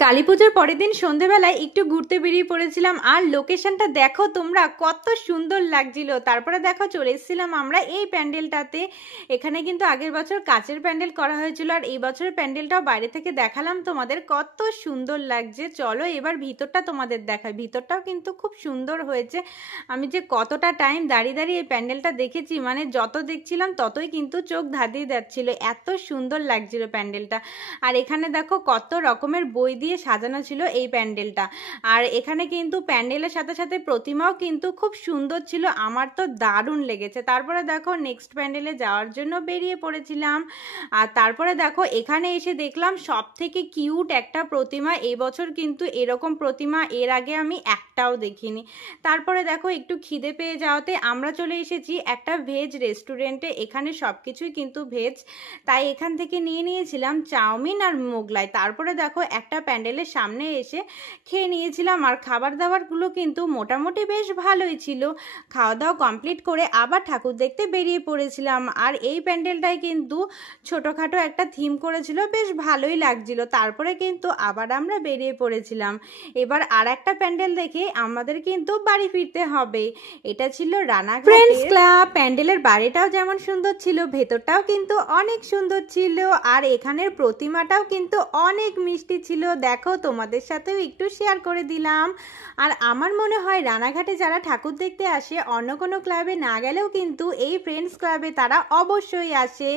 কালী পুজোর পরের দিন সন্ধেবেলায় একটু ঘুরতে বেরিয়ে পড়েছিলাম, আর লোকেশনটা দেখো তোমরা, কত সুন্দর লাগছিল। তারপরে দেখো চলে এসেছিলাম আমরা এই প্যান্ডেলটাতে। এখানে কিন্তু আগের বছর কাচের প্যান্ডেল করা হয়েছিল, আর এই বছরের প্যান্ডেলটাও বাইরে থেকে দেখালাম তোমাদের, কত সুন্দর লাগছে। চলো এবার ভিতরটা তোমাদের দেখাই। ভিতরটাও কিন্তু খুব সুন্দর হয়েছে। আমি যে কতটা টাইম দাঁড়িয়ে দাঁড়িয়ে এই প্যান্ডেলটা দেখেছি, মানে যত দেখছিলাম ততই কিন্তু চোখ ধাঁধিয়ে যাচ্ছিল, এত সুন্দর লাগছিল প্যান্ডেলটা। আর এখানে দেখো কত রকমের বই দিয়ে সাজানো ছিল এই প্যান্ডেলটা। আর এখানে কিন্তু প্যান্ডেলের সাথে সাথে প্রতিমাও কিন্তু খুব সুন্দর ছিল, আমার তো দারুণ লেগেছে। তারপরে দেখো নেক্সট প্যান্ডেলে যাওয়ার জন্য বেরিয়ে পড়েছিলাম। আর তারপরে দেখো এখানে এসে দেখলাম সব থেকে কিউট একটা প্রতিমা। এই বছর কিন্তু এরকম প্রতিমা এর আগে আমি একটাও দেখিনি। তারপরে দেখো একটু খিদে পেয়ে যাওয়াতে আমরা চলে এসেছি একটা ভেজ রেস্টুরেন্টে। এখানে সব কিছুই কিন্তু ভেজ, তাই এখান থেকে নিয়ে নিয়েছিলাম চাউমিন আর মোগলাই। তারপরে দেখো একটা প্যান্ডেলের সামনে এসে খেয়ে নিয়েছিলাম, আর খাবার দাবারগুলো কিন্তু মোটামুটি বেশ ভালোই ছিল। খাওয়া দাওয়া কমপ্লিট করে আবার ঠাকুর দেখতে বেরিয়ে পড়েছিলাম। আর এই প্যান্ডেলটাই কিন্তু ছোটোখাটো একটা থিম করেছিল, বেশ ভালোই লাগছিল। তারপরে কিন্তু আবার আমরা বেরিয়ে পড়েছিলাম। এবার আর একটা প্যান্ডেল দেখে আমাদের কিন্তু বাড়ি ফিরতে হবে। এটা ছিল রানাঘাট ফ্রেন্ডস ক্লাব। প্যান্ডেলের বাড়িটাও যেমন সুন্দর ছিল, ভেতরটাও কিন্তু অনেক সুন্দর ছিল, আর এখানের প্রতিমাটাও কিন্তু অনেক মিষ্টি ছিল। দেখো তোমাদের সাথেও একটু শেয়ার করে দিলাম। আর আমার মনে হয় রানাঘাটে যারা ঠাকুর দেখতে আসে অন্য কোনো ক্লাবে না গেলেও কিন্তু এই ফ্রেন্ডস ক্লাবে তারা অবশ্যই আসে।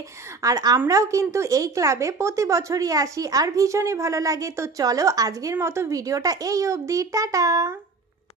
আর আমরাও কিন্তু এই ক্লাবে প্রতি বছরই আসি, আর ভীষণই ভালো লাগে। তো চলো আজকের মতো ভিডিওটা এই অবধি, টাটা।